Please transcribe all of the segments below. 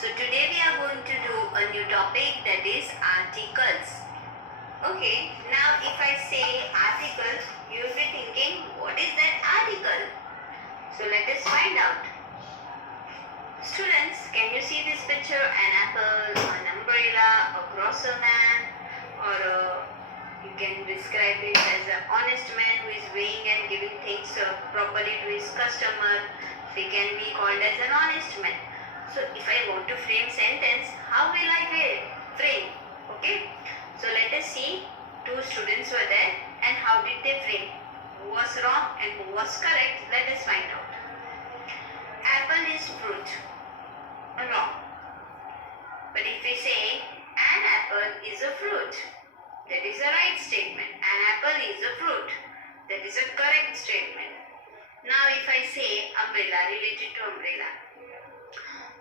So today we are going to do a new topic, that is articles. Okay, now if I say articles, you will be thinking, what is that article? So let us find out. Students, can you see this picture? An apple, an umbrella, a grocer man, or you can describe it as an honest man who is weighing and giving things properly to his customer. He can be called as an honest man. So if I want to frame sentence, how will I frame? Okay. So let us see. Two students were there and how did they frame? Who was wrong and who was correct? Let us find out. Apple is fruit. Wrong. But if we say an apple is a fruit, that is a right statement. An apple is a fruit. That is a correct statement. Now if I say umbrella, related to umbrella.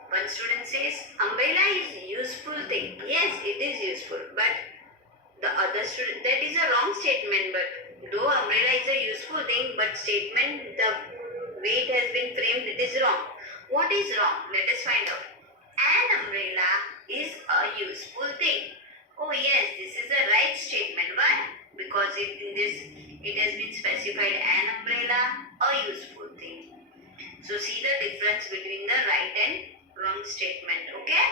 One student says umbrella is useful thing. Yes, it is useful. But the other student, that is a wrong statement. But though umbrella is a useful thing, but statement, the way it has been framed, it is wrong. What is wrong? Let us find out. An umbrella is a useful thing. Oh yes, this is a right statement. Why? Because it has been specified an umbrella, a useful thing. So see the difference between the right and wrong statement. Okay?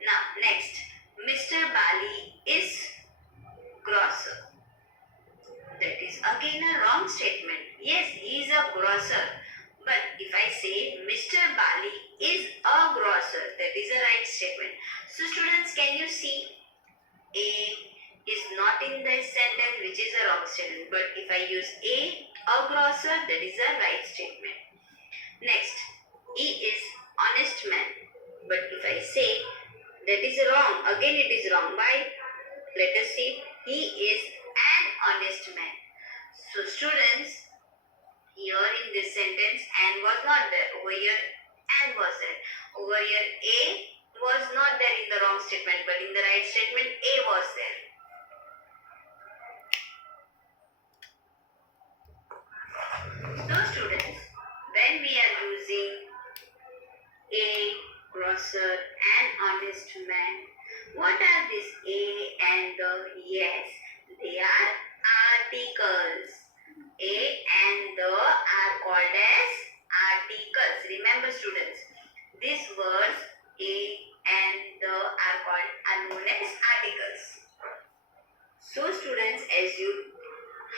Now next, Mr. Bali is grocer. That is again a wrong statement. Yes, he is a grocer. But if I say Mr. Bali is a grocer, that is a right statement. So students, can you see A is not in this sentence, which is a wrong statement. But if I use a grocer, that is a right statement. Next, he is honest man. But if I say that is wrong, again it is wrong. Why? Let us see. He is an honest man. So students, here in this sentence, and was not there. Over here, and was there. Over here, a was not there in the wrong statement, but in the right statement, a was there. So students, when we are using a, grocer, and honest man, what are these a and the? Yes, they are articles. A and the are called as articles. Remember students, these words a and the are known as articles. So students, as you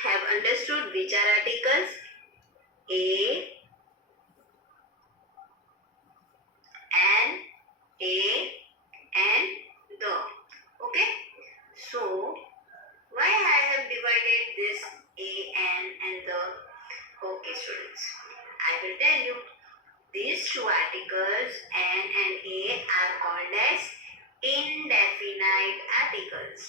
have understood which are articles, a and the. Okay. So why I have divided this a and the? Okay students, I will tell you. These two articles an and a are called as indefinite articles.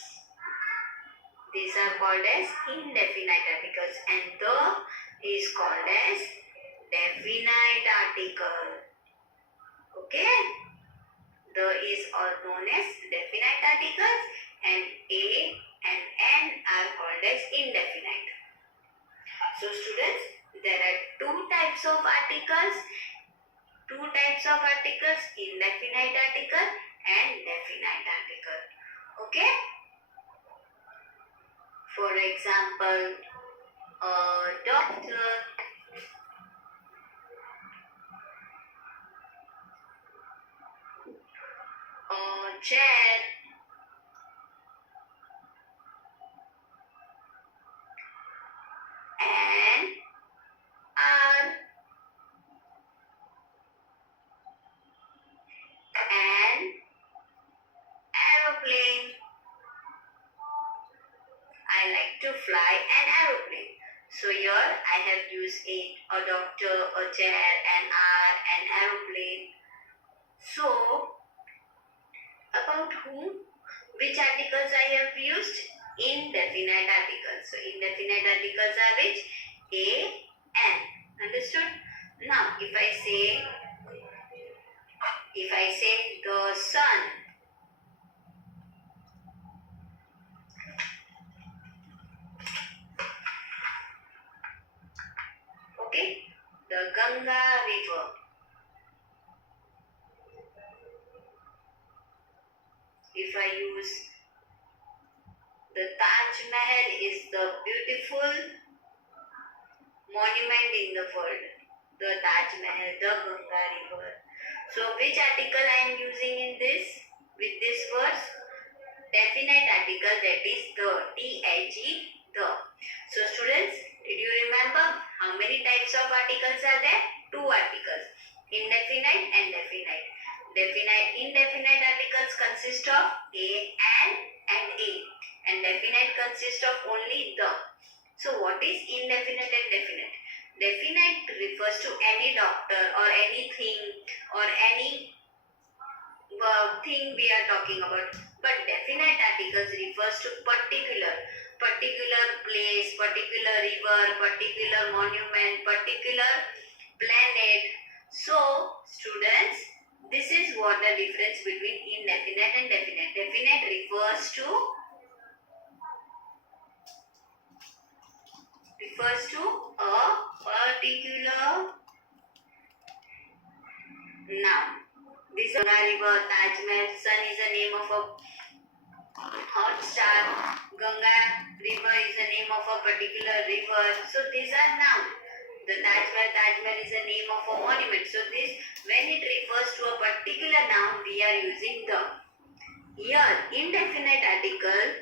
These are called as indefinite articles, and the is called as definite article. Okay? The is known as definite articles, and a and n are called as indefinite. So students, there are two types of articles. Indefinite article and definite article. Okay? For example, a doctor, a chair, and an aeroplane. I like to fly an aeroplane. So here I have used a doctor, a chair, an aeroplane. So about whom? Which articles I have used? Indefinite articles. So indefinite articles are which? A, N. Understood? Now if I say the sun, okay, the Ganga river, if I use the Taj Mahal is the beautiful monument in the world. The Taj Mahal, the Ganga river. So which article I am using in this? With this verse? Definite article, that is the. T-H-E, the. So students, did you remember how many types of articles are there? Two articles. Indefinite and definite. Indefinite articles consist of a and a. And definite consists of only the. So what is indefinite and definite? Definite refers to any doctor or anything or any thing we are talking about. But definite articles refers to particular place, particular river, particular monument, particular planet. So students, this is what the difference between indefinite and definite. Definite refers to a particular noun. This Ganga river, Taj Mahal, sun is the name of a hot star. Ganga river is the name of a particular river. So these are nouns. The Taj Mahal is the name of a monument. So this, when it refers to a particular noun, we are using the. Here, indefinite article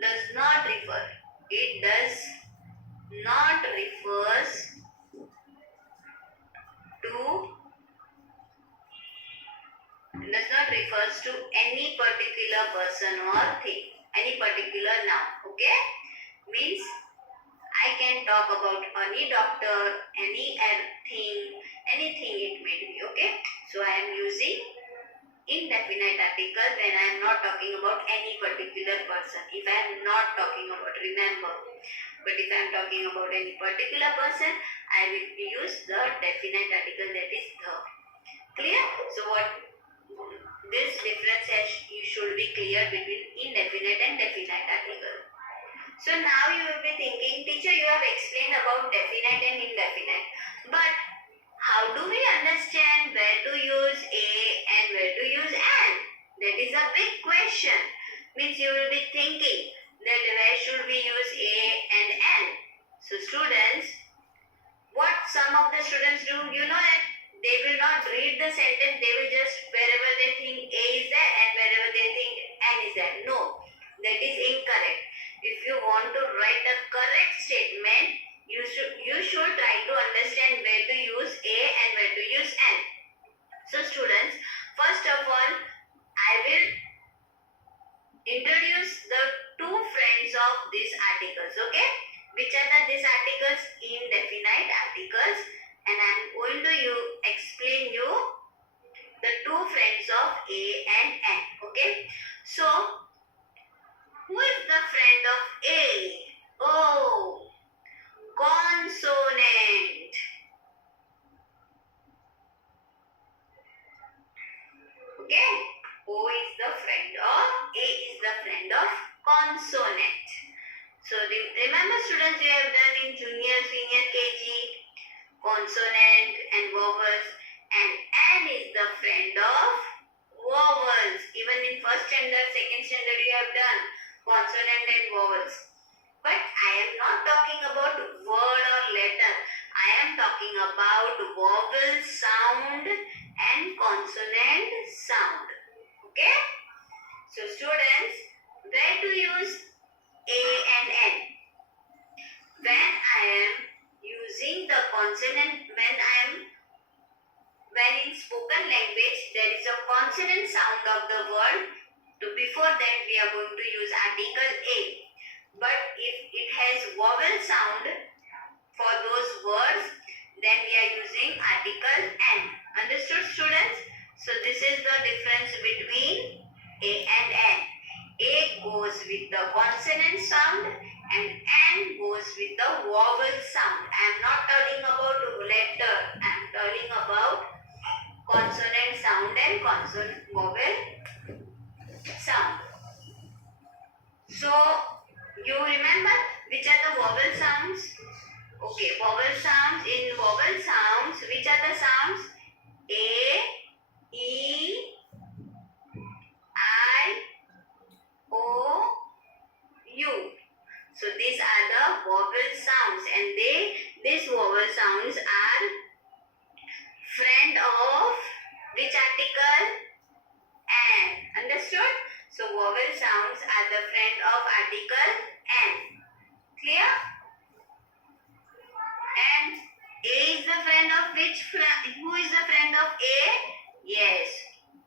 does not refer. It does not refers to any particular person or thing, any particular noun. Okay, means I can talk about any doctor, any thing, anything it may be. Okay, so I am using indefinite article when I am not talking about any particular person. If I am not talking about, remember. But if I am talking about any particular person, I will use the definite article, that is the. Clear? So what this difference should be clear between indefinite and definite article. So now you will be thinking, teacher, you have explained about definite and indefinite. But how do we understand where to use a and where to use an? That is a big question. Means you will be thinking that where should we use a and an? So students, what some of the students do, you know that they will not read the sentence, they will just wherever they think a is there and wherever they think an is there. No, that is incorrect. If you want to write a correct statement, you should try to understand where to use a and where to use an. So students, first of all, I will introduce the two friends of these articles. Okay, which are these articles? Indefinite articles, and I am going to explain you the two friends of a and an. Okay, so who is the friend of a? Oh, consonant. Okay, O is the friend of, A is the friend of consonant. So remember students, we have done in junior, senior KG, consonant and vowels, and an is the friend of vowels. Even in first standard, second standard you have done consonant and vowels. But I am not talking about word or letter. I am talking about vowel sound and consonant sound. Okay? So students, where to use a and n? When I am using the consonant, when in spoken language there is a consonant sound of the word, before that we are going to use article a. But if it has vowel sound for those words, then we are using article n. Understood students? So this is the difference between a and n. A goes with the consonant sound and n goes with the vowel sound. I am not talking about letter. I am talking about consonant sound and consonant vowel sound. So you remember which are the vowel sounds? Okay, vowel sounds. In vowel sounds, which are the sounds? A, E, sounds are the friend of article N. Clear? And A is the friend of which friend? Who is the friend of A? Yes,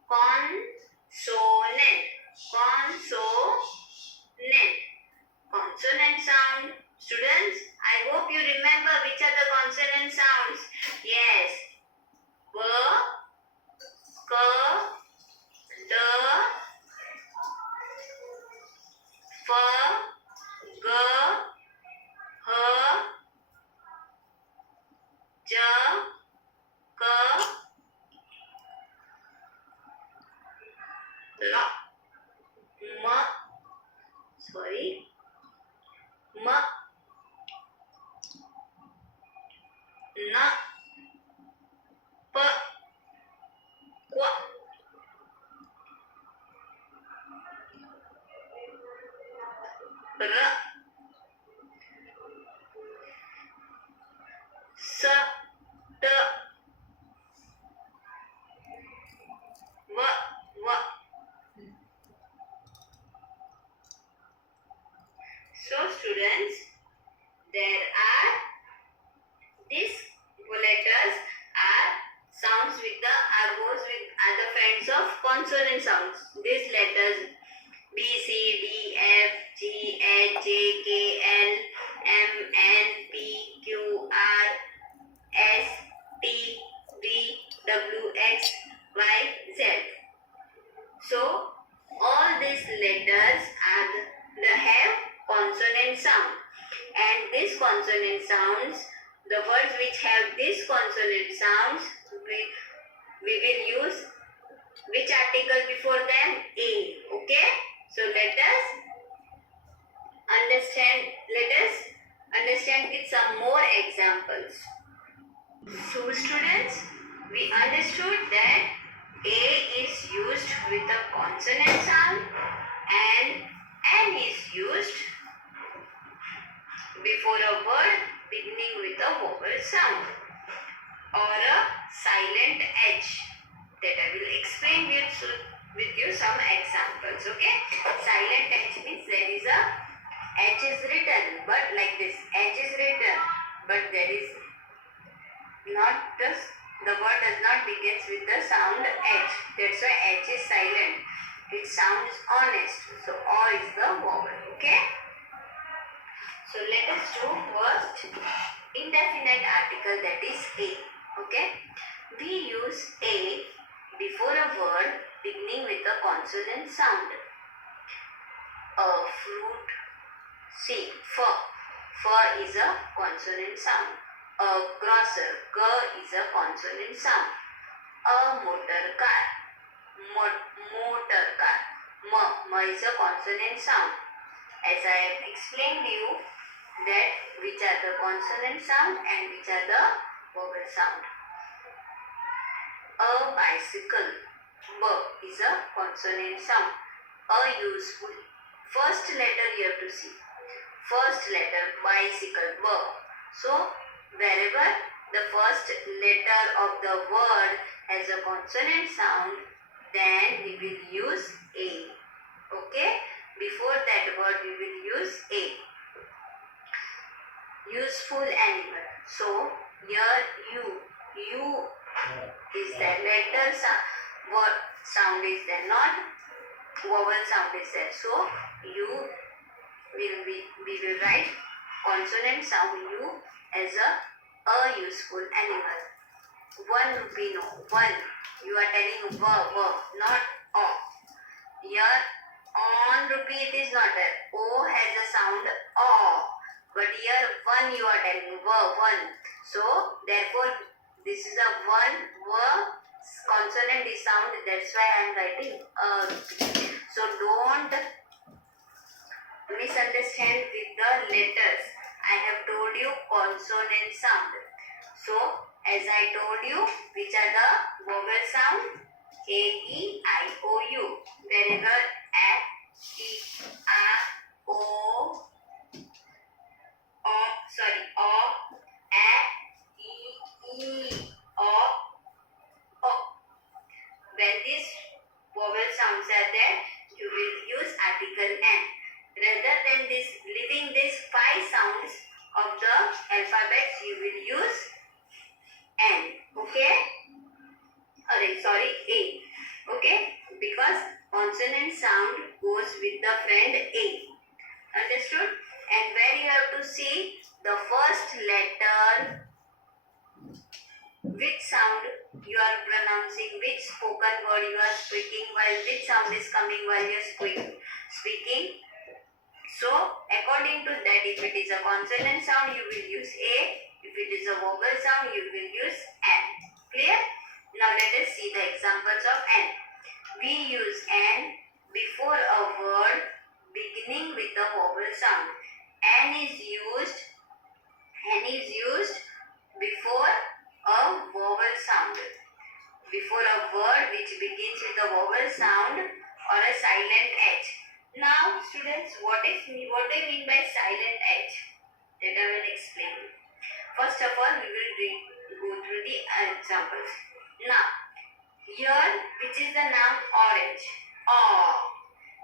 consonant. Consonant. Consonant sound. Students, I hope you remember which are the consonant sounds. Yes. B, K, D, F, G, H, J, K, L, M, sorry, M, N, P, Q, R, S, T, V, V. So students, there are these letters are sounds with the goes with other friends of consonant sounds. These letters B, C, D, F, G, H, J, K, L, M, N, P, Q, R, S, T, V, W, X, Y, Z. So all these letters have consonant sound, and these consonant sounds, the words which have these consonant sounds, we will use which article before them? A. Okay. So let us understand with some more examples. So students, we understood that A is used with a consonant sound and N is used before a word beginning with a vowel sound or a silent H. That I will explain with you some examples. Okay. Silent H means there is a H is written, but like this. H is written, but there is not the word does not begins with the sound H. That's why H is silent. It sounds honest. So O is the vowel. Okay. So let us do first indefinite article, that is A. Okay. We use A before a word beginning with a consonant sound. A fruit. See, F is a consonant sound. A grocer. G is a consonant sound. A motor car. Motor car. M is a consonant sound. As I have explained you that which are the consonant sound and which are the vowel sound. A bicycle. B is a consonant sound. A useful. First letter you have to see. First letter bicycle. B. So wherever the first letter of the word has a consonant sound, then we will use A. Okay. Before that word we will use A. Useful animal. So here U is there, letter word sound is there, not vowel sound is there. So we will write consonant sound U as a useful animal. 1 rupee note. 1. You are telling not O. Here on rupee it is not there. O has a sound O. But here 1 you are telling 1. So therefore this is a 1 consonant is sound. That's why I am writing a rupee. So don't misunderstand with the letters. I have told you consonant sound. So as I told you, which are the vowel sound? A, E, I, O, U. Wherever A, E, A, O, A, E, O. When these vowel sounds are there, you will use article consonant sound goes with the friend A. Understood? And where you have to see the first letter, which sound you are pronouncing, which spoken word you are speaking, while which sound is coming while you are speaking. So according to that, if it is a consonant sound, you will use A. If it is a vowel sound, you will use N. Clear? Now let us see the examples of N. We use N before a word beginning with the vowel sound. N is used before a vowel sound. Before a word which begins with a vowel sound or a silent H. Now students, what do you mean by silent H? That I will explain. First of all, we will go through the examples. Now, here, which is the noun orange?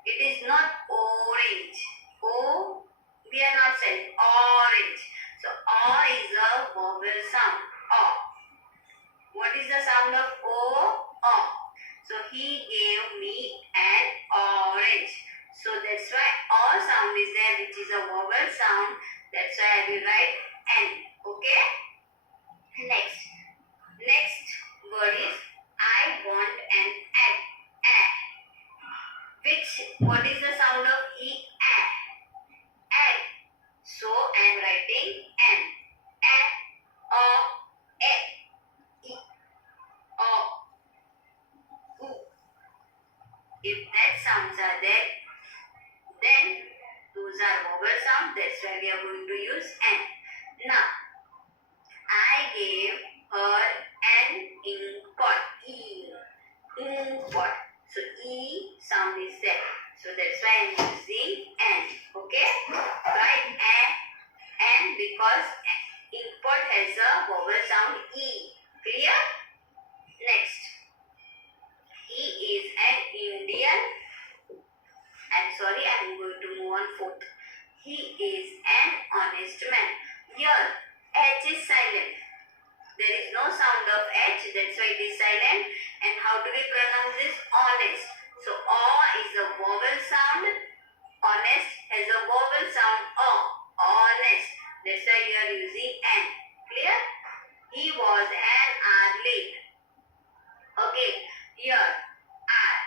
It is not orange. O, we are not saying orange. So, is a vowel sound. What is the sound of O? So, he gave me an orange. So, that's why sound is there, which is a vowel sound. That's why I will write N. Okay? Next word is I want an egg. What is the sound of E? Egg. So I am writing N. O, E, O, U. If that sounds are there, then those are vowel sound. That's why we are going to use N. Now, I gave her an ink pot. Ink pot. So E sound is there. So that's why I am using N. Okay? Write N because ink pot has a vowel sound E. Clear? Next. He is an Indian. I am going to move on fourth. He is an honest man. Here, H is silent. There is no sound of H, that's why it is silent. And how do we pronounce this? Honest. So, is a vowel sound. Honest has a vowel sound. Honest. That's why we are using N. Clear? He was an hour late. Okay. Here, R.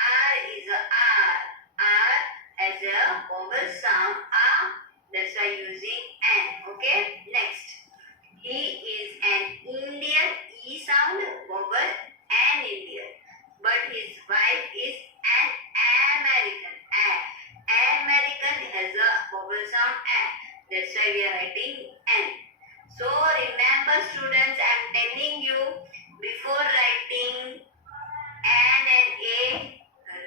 R is a R. R has a vowel sound. That's why using N. Okay. Next. He is an Indian. E sound, vowel, an Indian. But his wife is an American. American has a vowel sound A. That's why we are writing N. So remember students, I am telling you, before writing N and A,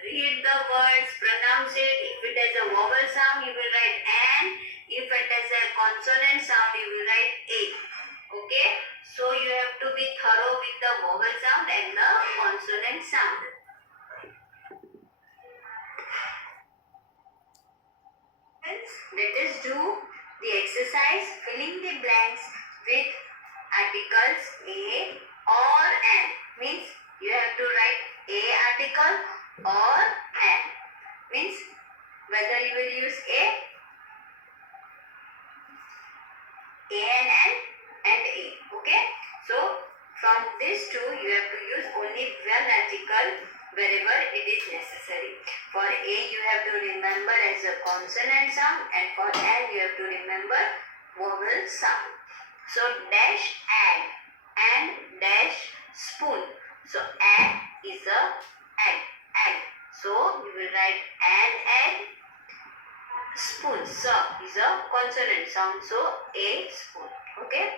read the words, pronounce it. If it has a vowel sound, you will write N. If it has a consonant sound, you will write A. Okay? So you have to be thorough with the vowel sound and the consonant sound. Let us do the exercise filling the blanks with articles A or N. Means you have to write A article or N. Means whether you will use A and N and A. Okay? So from these two you have to use only one article wherever it is necessary. For A you have to remember as a consonant sound, and for N you have to remember vowel sound. So dash egg and dash spoon. So egg is a egg. So you will write an egg. Spoon, so is a consonant sound. So a spoon. Okay.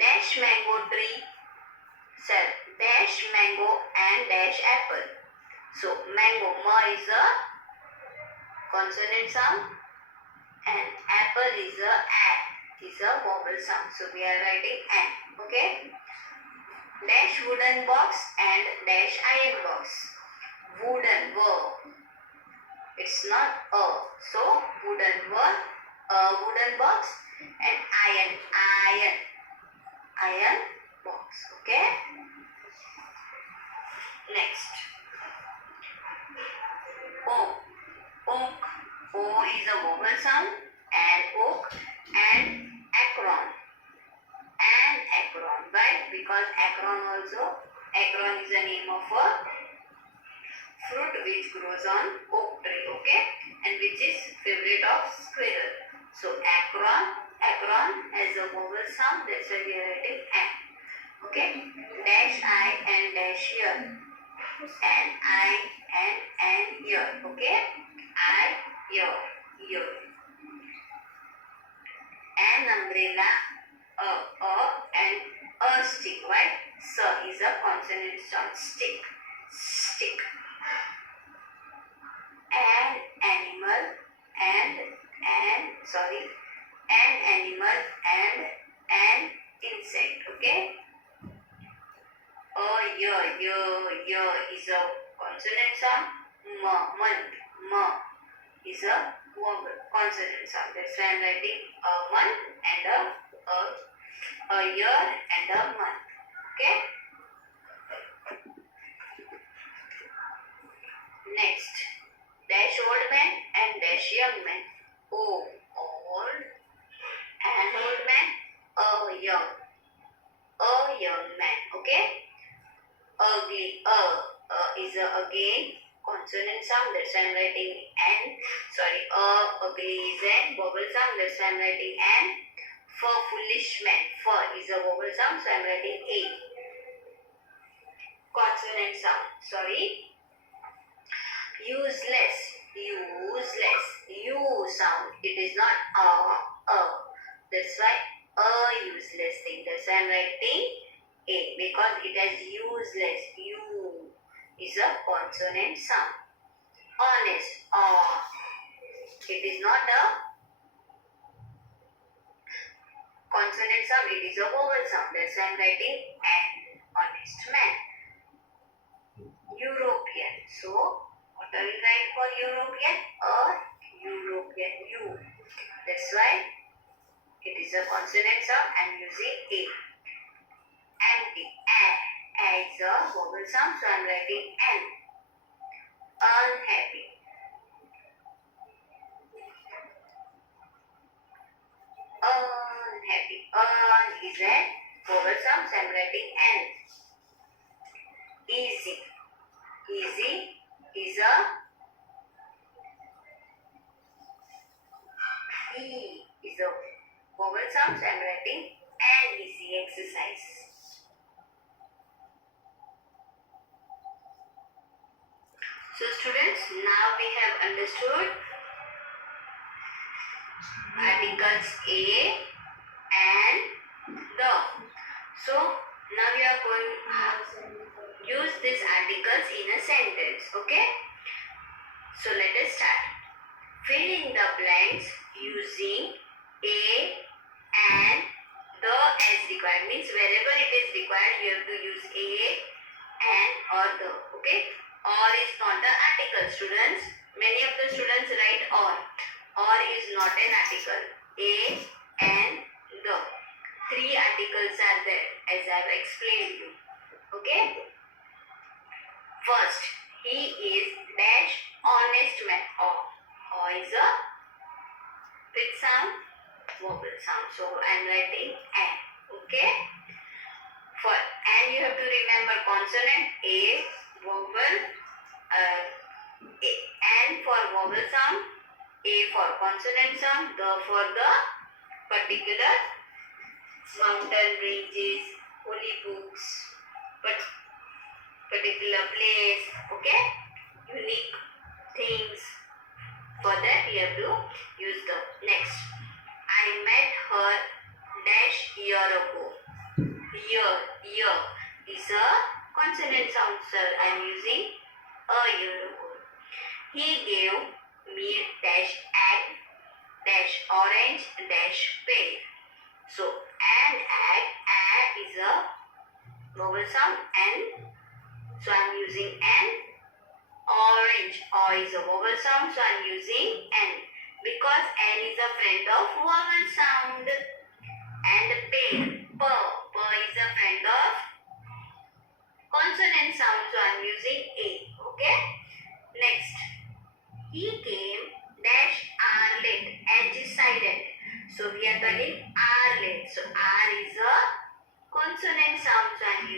Dash mango tree. Sir, dash mango and dash apple. So mango, ma is a consonant sound and apple is a vowel sound. So we are writing N. Okay. Dash wooden box and dash iron box. Wooden, it's not a. So wooden box and iron box. Okay. Next. acorn also. Acorn is the name of a fruit which grows on oak tree, okay, and which is favorite of squirrel. So acorn has a vowel sound, that's why we are writing an. Okay, dash I and dash here, and I and here. Okay, I here. An umbrella, and a stick. Right? So is a consonant sound. Stick. An animal and an insect. Okay. Year is a consonant sound. Month is a consonant sound. That's why I'm writing a month and a year and a month. Okay. Next, dash old man and dash young man. Old and old man. A young man. Okay. Ugly. Is again consonant sound. That's why I'm writing an. Ugly is an vowel sound. That's why I'm writing an. Foolish man. Is a vowel sound. So I'm writing a. Consonant sound. Useless. U sound. It is not a. That's why a useless thing. That's why I'm writing a, because it has useless. U is a consonant sound. Honest. It is not a consonant sound. It is a vowel sound. That's why I'm writing an. Honest man. European. So what are we write for European? A European. U. That's why it is a consonant sound. I'm using a. Empty. A is a vowel sound, so I'm writing an. Unhappy. Is a vowel sound, so I'm writing an. Easy is a E is a vowel sound, so I'm writing an easy exercise. So students, now we have understood articles a and the. So now we are going to use these articles in a sentence. Okay. So let us start. Fill in the blanks using a and the as required. Means wherever it is required, you have to use a and or the. Okay. Or is not the article, students. Many of the students write or. Or is not an article. A and the. Three articles are there, as I have explained you. Okay. First, he is dash honest man. Or is a which sound? Vowel sound. So I am writing an. Okay. For and you have to remember consonant a, vowel, and for vowel sound, a for consonant sound, the for the particular mountain ranges, holy books, but particular place. Okay. Unique things. For that you have to use the. Next, I met her dash year ago. Year is a consonant sound, sir. I am using a year ago. He gave me dash egg dash orange dash pear. So an egg, is a vowel sound, and so I am using an. Orange, is a vowel sound, so I am using n, because n is a friend of vowel sound. And pear, is a friend of consonant sound, so I am using a. Okay. Next, he came dash r late, h is silent, so we are calling r late. So r is a consonant sound, so I am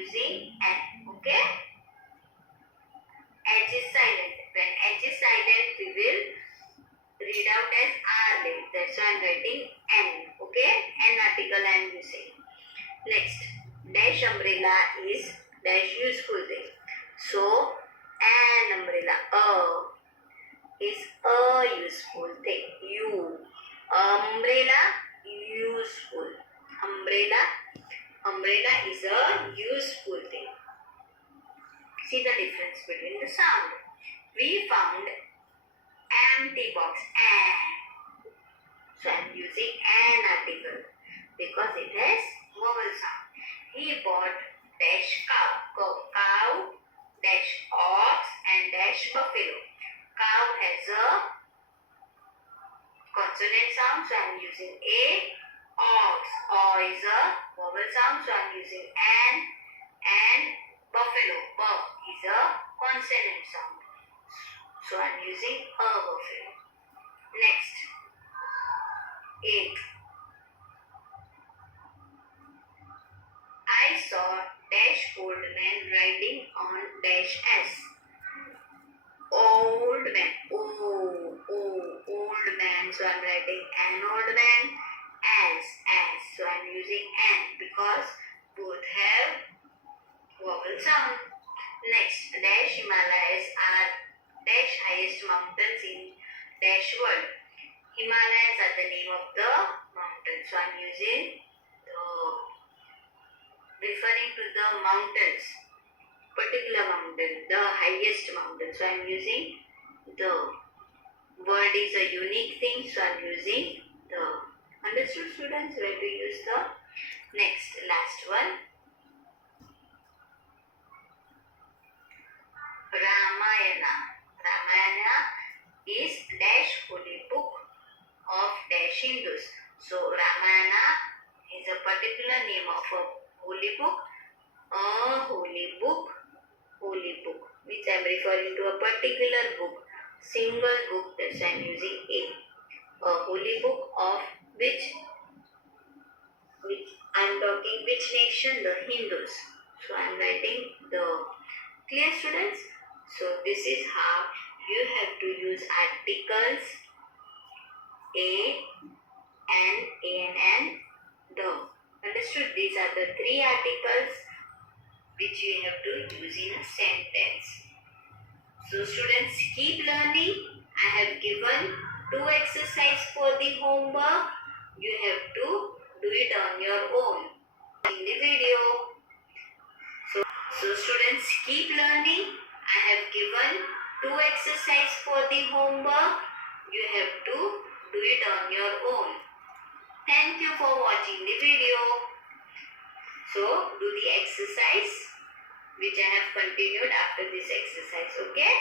useful thing. So an umbrella, is a useful thing. Umbrella, useful. Umbrella is a useful thing. See the difference between the sound. We found empty box, an. So I am using an article because it has vowel sound. He bought dash cow, dash ox and dash buffalo. Cow has a consonant sound, so I am using a. Ox, is a vowel sound, so I am using an. And buffalo, is a consonant sound, so I am using a buffalo. Next, 8. I saw dash old man riding on dash s. Old man, old man, so I am writing an old man. As, so I am using an because both have vowel sound. Next, dash Himalayas are dash highest mountains in dash world. Himalayas are the name of the mountain, so I am using the, referring to the mountains, particular mountain, the highest mountain, so I am using the. Word is a unique thing, so I am using the. Understood, students, where to use the. Next, last one, Ramayana. Ramayana is dash holy book of dash Hindus. So Ramayana is a particular name of a holy book. A holy book, which I am referring to a particular book, single book, that's I am using a. A holy book of which I am talking which nation? The Hindus. So I am writing the. Clear, students? So this is how you have to use articles a and the. Understood? These are the 3 articles which you have to use in a sentence. So students, keep learning. I have given 2 exercises for the homework. You have to do it on your own in the video. So students, keep learning. I have given 2 exercises for the homework. You have to do it on your own. Thank you for watching the video. So do the exercise which I have continued after this exercise, okay?